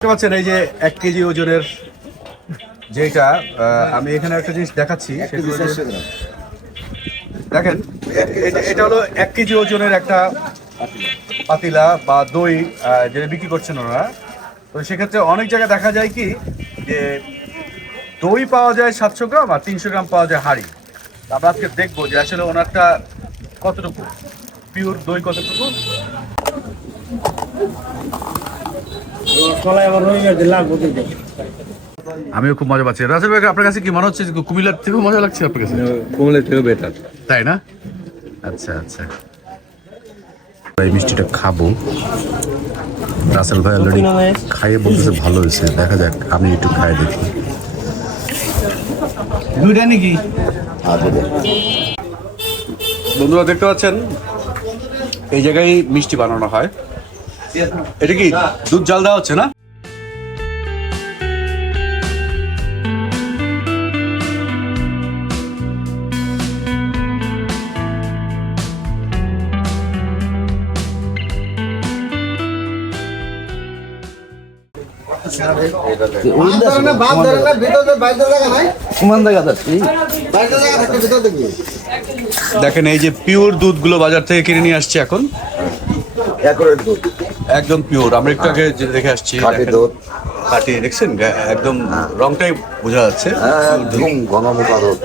দেখতে পাচ্ছেন এই যে এক কেজি ওজনের যেটা আমি এখানে একটা জিনিস দেখাচ্ছি দেখেন এটা- এটা হলো এক কেজি ওজনের একটা পাতিলা বা দই যেটা বিক্রি করছেন ওনারা। তো সেক্ষেত্রে অনেক জায়গায় দেখা যায় কি যে দই পাওয়া যায় সাতশো গ্রাম আর তিনশো গ্রাম পাওয়া যায় হাঁড়ি। আমরা আজকে দেখব যে আসলে ওনারটা কতটুকু পিওর দই কতটুকু। কলাই আমার গেছে লাগবো দিতে আমিও খুব মজা পাচ্ছি। রাসেল ভাই আপনার কাছে কি মনে হচ্ছে কুমিল্লার থেকেও মজা লাগছে আপনার কাছে? কুমিল্লা থেকে বেটার তাই না? আচ্ছা আচ্ছা। এই মিষ্টিটা খাব। রাসেল ভাই অলরেডি খাইয়ে বলতেছে ভালো হয়েছে। দেখা যাক আমি একটু খাই দেখি। দুইটা নাকি? বন্ধুরা দেখতে পাচ্ছেন? এই জায়গায় মিষ্টি বানানো হয়। এটা কি? দুধ জাল দেওয়া হচ্ছে না? দেখেন, এই যে পিওর দুধগুলো বাজার থেকে কিনে নিয়ে আসছে এখন। একদম পিওর আমরা একটু আগে যে দেখে আসছি খাঁটি। দুধ। খাঁটি দেখছেন? একদম রংটাই বোঝা যাচ্ছে। একদম ঘন মোটা দুধ।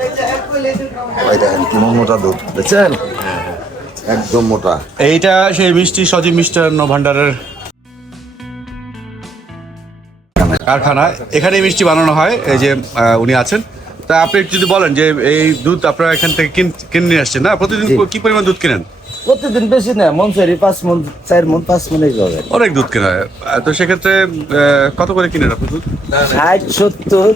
ওই দেখেন মোটা দুধ বুঝছেন একদম মোটা। এইটা সেই মিষ্টি সজীব মিষ্টান্ন ভান্ডারের কারখানা। এখানে মিষ্টি বানানো হয় এই যে উনি আছেন। তা আপনি একটু যদি বলেন যে এই দুধ আপনারা এখান থেকে কিন- আসছেন না? প্রতিদিন কি পরিমাণ দুধ কিনেন? প্রতিদিন বেশি না মন চারি পাঁচ মন চার মন পাঁচ মন যাবে অনেক দুধ কেনা হয়। তো সেক্ষেত্রে আহ, কত করে কিনেন আপনি দুধ? ষাট সত্তর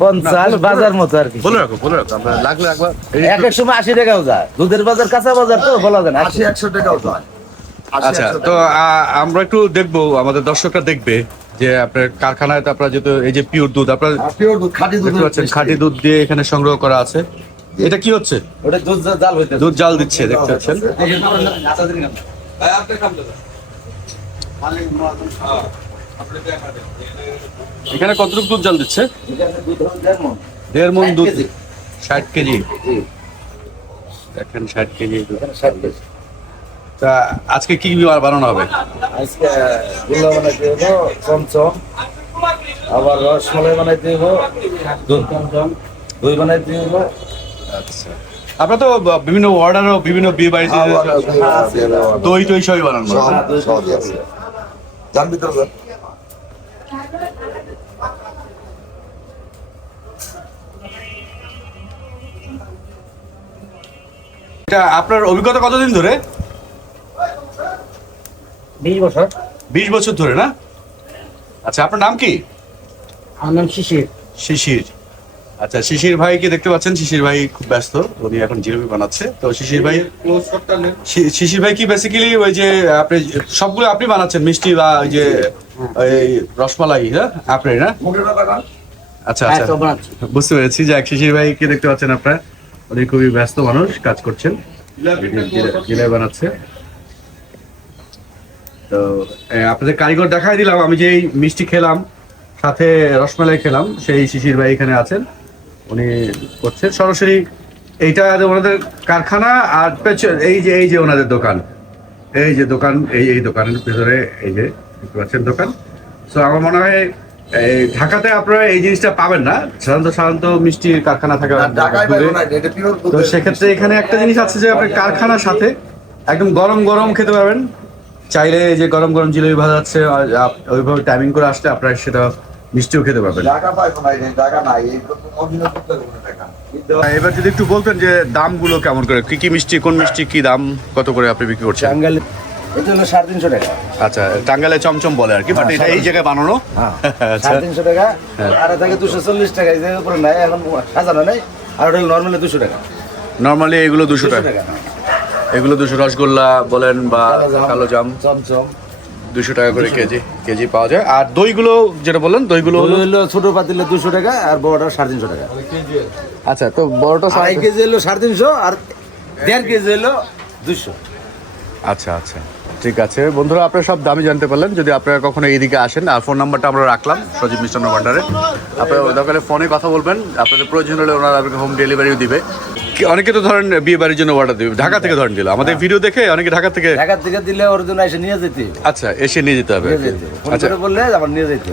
পঞ্চাশ বাজার মতো আর কি। বলে রাখো বলে রাখো। আমরা লাগলে একবার এক এক সময় আশি টাকাও যায়। দুধের বাজার কাঁচা বাজার তো বলা যায় না আশি একশো টাকাও যায়। আচ্ছা তো আহ, আমরা একটু দেখব আমাদের দর্শকরা দেখবে যে আপনার কারখানায় তো আপনার যেহেতু এই যে পিওর দুধ আপনার আর pure দুধ খাঁটি দুধ দেখতে পাচ্ছেন খাঁটি দুধ দিয়ে এখানে সংগ্রহ করা আছে। এটা কি হচ্ছে? ওটা দুধ জাল হইতে দুধ জাল দিচ্ছে দেখতে পাচ্ছেন? এখানে কতটুকু দুধ জাল দিচ্ছে? দেড় মন দুধ। ষাট কেজি? দেখেন ষাট কেজি দুধ। ষাট কেজি। তা আজকে কি কি বানানো হবে? আজকে গুল্লা বানাইতে হব চমচম আবার রসমালাই বানাইতে হব দই বানাইতে হব আচ্ছা। আপনারা তো বিভিন্ন অর্ডারও বিভিন্ন বিয়ে বাড়িতে দই টই সবই বানানো। আছে। যান ভিতরে যান। এটা আপনার অভিজ্ঞতা কতদিন ধরে? বিশ বছর। বিশ বছর ধরে না? আচ্ছা আপনার নাম কি? আমার নাম শিশির। শিশির। আচ্ছা শিশির ভাই ভাইকে দেখতে পাচ্ছেন। শিশির ভাই খুব ব্যস্ত উনি এখন জিলাপি বানাচ্ছে। তো শিশির ভাই শিশির ভাই কি বেসিক্যালি ওই যে আপনি সবগুলো আপনি বানাচ্ছেন মিষ্টি বা ওই যে রসমালাই হ্যাঁ? আপনি না? আচ্ছা হ্যাঁ, আচ্ছা। বুঝতে পেরেছি। যে শিশির ভাইকে দেখতে পাচ্ছেন আপনারা। উনি খুবই ব্যস্ত মানুষ কাজ করছেন। জিলা- জিলাপি বানাচ্ছে। তো আপনাদের কারিগর দেখাই দিলাম। আমি যে মিষ্টি খেলাম সাথে রসমালাই খেলাম সেই শিশির ভাই এখানে আছেন। উনি করছেন। সরাসরি এইটা ওনাদের কারখানা আর পেছন এই যে এই যে ওনাদের দোকান। এই যে দোকান এই এই দোকানের ভেতরে এই যে দেখতে পাচ্ছেন দোকান। তো আমার মনে হয় এই ঢাকাতে আপনারা এই জিনিসটা পাবেন না। সাধারণত সাধারণত মিষ্টির কারখানা থাকে তো সেক্ষেত্রে এখানে একটা জিনিস আছে যে আপনি কারখানার সাথে একদম গরম গরম খেতে পারবেন। চাইলে যে গরম গরম জিলেবি ভাজা আপ- ওইভাবে টাইমিং করে আসলে আপনারা সেটা মিষ্টিও খেতে পারবেন। এই এই। এবার যদি একটু বলতেন যে দামগুলো কেমন করে কি কি মিষ্টি কোন মিষ্টি কি দাম কত করে আপনি বিক্রি করছেন? টাঙ্গাইলে এটা হলো সাড়ে তিনশো টাকা। আচ্ছা টাঙ্গালে চমচম বলে আর কি বাট এটা এই জায়গায় বানানো? হ্যাঁ আচ্ছা। সাড়ে তিনশো টাকা আর থাকে দুশো চল্লিশ টাকা এই জায়গার উপরে নাই এখন সাজানো নেই আর ওটা নর্মালি দুশো টাকা। নর্মালি এগুলো দুশো টাকা। এগুলো দুশো রসগোল্লা বলেন বা কালো জাম। চমচম। দুশো টাকা করে কেজি কেজি পাওয়া যায়। আর দইগুলো যেটা বললেন দইগুলো হলো ছোট পাতিলে দুশো টাকা আর বড়টা সাড়ে তিনশো টাকা। আচ্ছা তো বড়টা আড়াই কেজি হলো সাড়ে তিনশো আর দেড় কেজি হলো দুশো আচ্ছা আচ্ছা ঠিক আছে। বন্ধুরা আপনারা সব দামি জানতে পারলেন। যদি আপনারা কখনো এইদিকে আসেন আর ফোন নাম্বারটা আমরা রাখলাম সজীব মিষ্টান্ন ভান্ডারে। আপনারা দরকারে ফোনে কথা বলবেন। আপনাদের প্রয়োজন হলে ওনারা আপনাকে হোম ডেলিভারিও দিবে। অনেকে তো ধরেন বিয়ে বাড়ির জন্য অর্ডার দিবে। ঢাকা থেকে ধরেন দিল। আমাদের ভিডিও দেখে অনেকে ঢাকা থেকে ঢাকার থেকে দিলে ওর জন্য এসে নিয়ে যেতে। আচ্ছা এসে নিয়ে যেতে হবে। আচ্ছা। বললে আবার নিয়ে যেতে।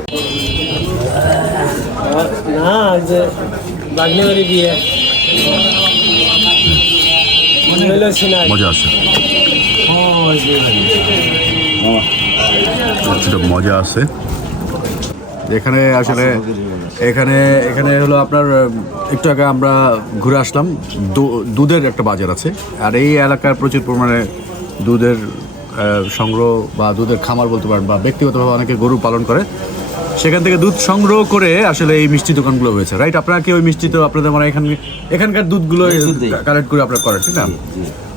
না যে বাগনিবাড়ি বিয়ে মজা আছে। কিছুটা মজা আছে। এখানে আসলে এখানে এখানে হলো আপনার একটু আগে আমরা ঘুরে আসলাম। দুধের একটা বাজার আছে। আর এই এলাকার প্রচুর পরিমাণে দুধের সংগ্রহ বা দুধের খামার বলতে পারেন বা ব্যক্তিগতভাবে অনেকে গরু পালন করে। সেখান থেকে দুধ সংগ্রহ করে আসলে এই মিষ্টি দোকানগুলো হয়েছে। রাইট আপনারা কি ওই মিষ্টি তো আপনাদের মানে এখানে এখানকার দুধগুলো কালেক্ট করে আপনারা করেন ঠিক না?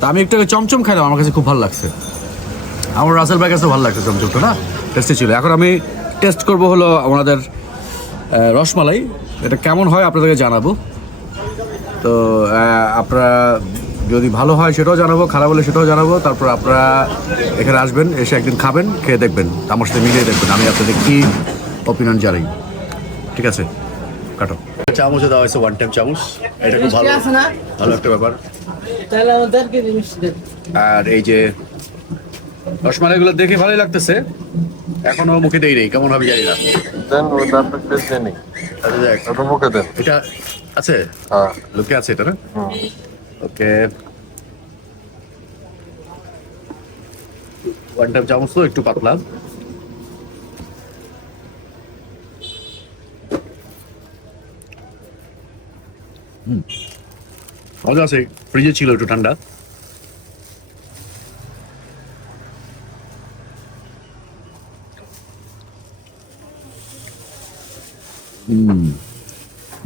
তা আমি একটু চমচম খাইলাম আমার কাছে খুব ভালো লাগছে। আমার রাসেল ভাই কাছে ভালো লাগছে চমচমটা না? টেস্টি ছিল। এখন আমি টেস্ট করব হলো আমাদের রসমালাই। এটা কেমন হয় আপনাদেরকে জানাব। তো আপনারা যদি ভালো হয় সেটাও জানাব খারাপ হলে সেটাও জানাব। তারপর আপনারা এখানে আসবেন এসে একদিন খাবেন খেয়ে দেখবেন আমার সাথে মিলিয়ে দেখবেন। আমি আপনাদের কি অপিনিয়ন জানাই। ঠিক আছে? কাটো। চামচে দেওয়া হয়েছে ওয়ান টাইম চামচ। এটা খুব ভালো। ভালো একটা ব্যাপার। আর এই যে রসমালাইগুলো দেখে ভালোই লাগতেছে। এখনও মুখে দেই নেই কেমন হবে জানি না। দেন ওটা আপনার টেস্ট নেই ওটা মুখে দেন। এটা আছে? হ্যাঁ। লোকে আছে এটা না? ওকে। ওয়ান টাইম চামচ তো একটু পাতলা। হুম। মজা আছে ফ্রিজে ছিল একটু ঠান্ডা।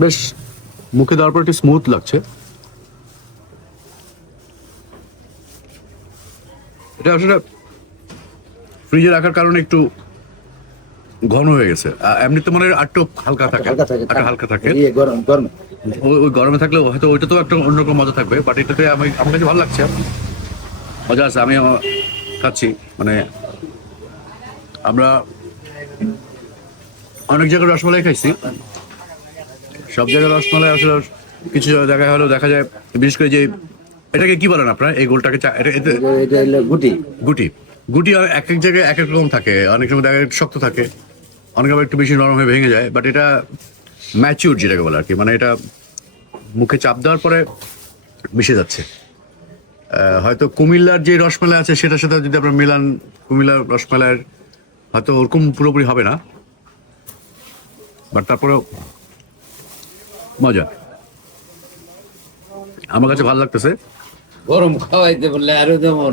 বেশ মুখে দেওয়ার পর একটু স্মুথ লাগছে। এটা আসলে ফ্রিজে রাখার কারণে একটু ঘন হয়ে গেছে। এমনিতে মনে হয় আটটু হালকা থাকে। হালকা থাকে হালকা থাকে। গরম গরম। ওই- ওই গরমে থাকলে হয়তো ওইটা তো একটা অন্যরকম মজা থাকবে বাট এটাতে আমি আমার কাছে ভালো লাগছে। মজা আছে আমি খাচ্ছি। মানে আমরা অনেক জায়গায় রসমালাই খাইছি। সব জায়গায় রসমালাই আসলে কিছু জায়গায় হলেও দেখা যায় বিশেষ করে যে এটাকে কি বলেন আপনারা? এই গোলটাকে গুটি। গুটি। গুটি এক এক জায়গায় এক এক রকম থাকে। অনেক সময় দেখা যায় শক্ত থাকে। অনেক আবার একটু বেশি নরম হয়ে ভেঙে যায়। বাট এটা ম্যাচিউর যেটাকে বলে আর কি। মানে এটা মুখে চাপ দেওয়ার পরে মিশে যাচ্ছে। হয়তো কুমিল্লার যে রসমালাই আছে সেটার সাথে যদি আপনার মিলান কুমিল্লার রসমালাইয়ের হয়তো ওরকম পুরোপুরি হবে না। বাট তারপরেও মজা। আমার কাছে ভালো লাগতেছে। গরম খাওয়াইতে বললে আরও যেমন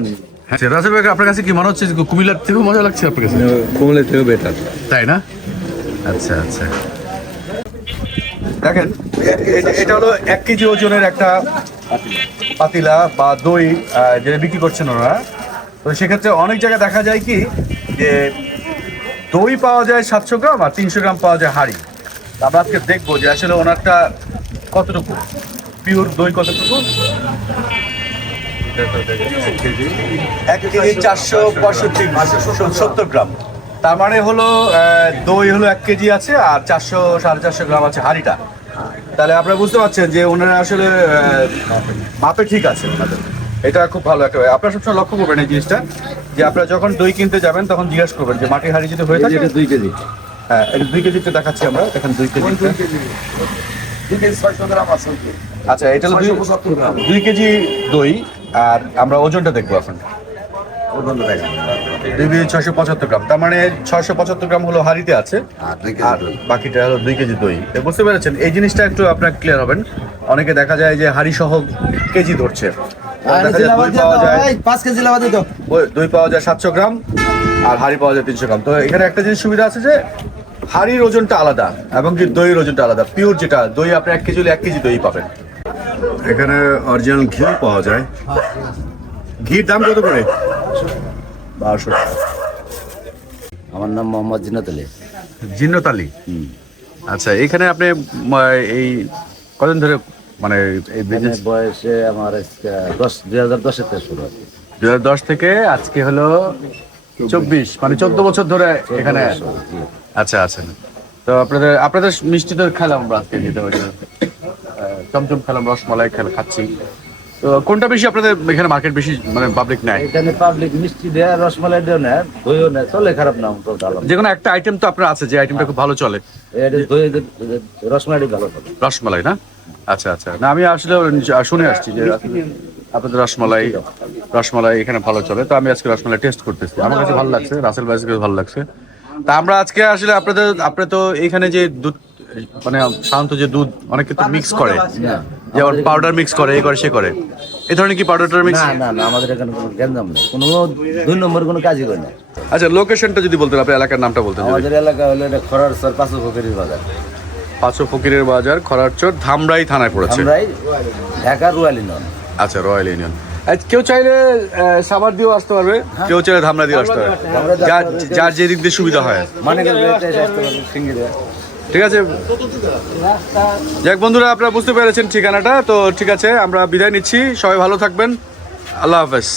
হ্যাঁ। রাসেল ভাই আপনার কাছে কি মনে হচ্ছে কুমিল্লার থেকেও মজা লাগছে আপনার কাছে? কুমিল্লা থেকে বেটার তাই না? আচ্ছা আচ্ছা। দেখেন এটা হলো এক কেজি ওজনের একটা পাতিলা বা দই যেটা বিক্রি করছেন ওনারা তো সেক্ষেত্রে অনেক জায়গায় দেখা যায় কি যে দই পাওয়া যায় সাতশো গ্রাম আর তিনশো গ্রাম পাওয়া যায় হাড়ি। আমরা আজকে দেখব যে আসলে ওনারটা কতটুকু? পিওর দই কতটুকু? এক কেজি চারশো পঁয়ষট্টি সত্তর গ্রাম। তার মানে হলো দই হলো এক কেজি আছে আর চারশো সাড়ে চারশো গ্রাম আছে হাঁড়িটা। তাহলে আপনারা বুঝতে পারছেন যে ওনারা আসলে মাপে ঠিক আছে ওনাদের। এটা খুব ভালো একটা আপনারা সবসময় লক্ষ্য করবেন এই জিনিসটা যে আপনারা যখন দই কিনতে যাবেন তখন জিজ্ঞাসা করবেন যে মাটির হাঁড়ি যদি হয়ে থাকে? এটা দুই কেজি। হ্যাঁ এটা দুই কেজিতে দেখাচ্ছি আমরা। দেখেন দুই কেজি। আচ্ছা এটা হলো দুই- কেজি দই আর আমরা ওজনটা দেখব এখন। দুই কেজি ছয়শো পঁচাত্তর গ্রাম। তার মানে ছয়শো পঁচাত্তর গ্রাম হলো হাড়িতে আছে। আর দুই কেজি দই। বাকিটা হলো দুই কেজি দই। বুঝতে পেরেছেন এই জিনিসটা একটু আপনার ক্লিয়ার হবেন। অনেকে দেখা যায় যে হাড়ি সহ কেজি ধরছে দই পাওয়া যায় সাতশো গ্রাম আর হাড়ি পাওয়া যায় তিনশো গ্রাম। তো এখানে একটা জিনিস সুবিধা আছে যে হাড়ির ওজনটা আলাদা এবং যে দইয়ের ওজনটা আলাদা। পিওর যেটা দই আপনি এক কেজি হলে এক কেজি দই পাবেন। এখানে অরিজিনাল ঘি পাওয়া যায়। ঘির দাম কত করে? বারোশো আমার নাম মোহাম্মদ জিনাত আলী। জিন্নতালি আচ্ছা এখানে আপনি এই কদিন ধরে মানে এই বিজনেস বয়সে আমার দশ দুই হাজার দশের থেকে শুরু আছে দু হাজার দশ থেকে আজকে হলো চব্বিশ। মানে চোদ্দ বছর ধরে এখানে আচ্ছা আচ্ছা। তো আপনাদের আপনাদের মিষ্টি তো খেলাম আমরা আজকে যেতে পারি। চমচম খেলাম রসমালাই খেলা খাচ্ছি। তো কোনটা বেশি আপনাদের এখানে মার্কেট বেশি মানে পাবলিক নেয়? এখানে পাবলিক মিষ্টি দেয় রসমালাই দেয় না দইও নেয় চলে খারাপ তো যে কোনো একটা আইটেম তো আপনার আছে যে আইটেমটা খুব ভালো চলে। রসমালাই ভালো চলে। রসমালাই না? আচ্ছা আচ্ছা। না আমি আসলে শুনে আসছি যে আপনাদের রসমালাই রসমালাই এখানে ভালো চলে। তো আমি আজকে রসমালাই টেস্ট করতেছি। আমার কাছে ভালো লাগছে রাসেল ভাইয়ের কাছে ভালো লাগছে। তা আমরা আজকে আসলে আপনাদের আপনি তো এখানে যে দুধ মানে সাধারণত যে দুধ অনেক তো মিক্স করে যেমন পাউডার মিক্স করে এই করে সে করে। এই ধরনের কি পাউডার মিক্স না না না আমাদের এখানে কোনো গ্যাঞ্জাম নেই। কোনো দুই নম্বর কোনো কাজই করে না। আচ্ছা লোকেশনটা যদি বলতেন আপনার এলাকার নামটা বলতেন আমাদের এলাকা হলো এটা খরার সর পাঁচশো ফকিরির বাজার। পাঁচশো ফকিরের বাজার খরারচর ধামরাই থানায় পড়েছে। আমরাই ঢাকা রুয়ালি নন আচ্ছা রয়্যাল ইউনিয়ন। কেউ চাইলে সাবার দিয়েও আসতে পারবে। কেউ চাইলে ধামরা দিয়েও আসতে পারবে। যার যার যে দিক দিয়ে সুবিধা হয়। মানে ঠিক আছে? যাক বন্ধুরা আপনারা বুঝতে পেরেছেন ঠিকানাটা। তো ঠিক আছে আমরা বিদায় নিচ্ছি। সবাই ভালো থাকবেন। আল্লাহ হাফেজ।